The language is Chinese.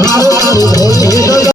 他在哪